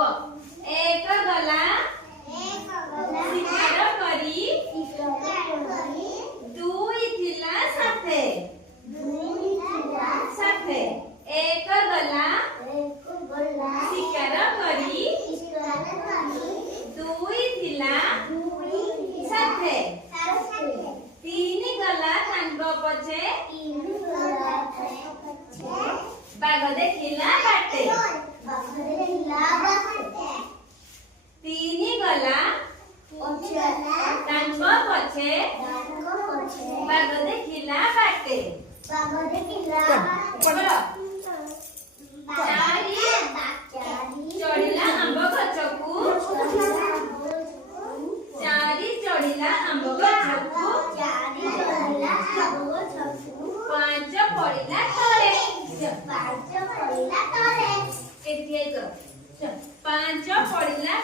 एक गला शिकार करी दुई थिला साथे साथे एक गला शिकार करी दुई थिला साथे तीन गला तांग पछे बाघ देखिला बाटे तीन गला तांग पछे बाघ देखिला बाटे चारी चढ़िला आंब गछकू चारी चढ़िला आंब गछकू पांच पड़िला तले पांच पड़िला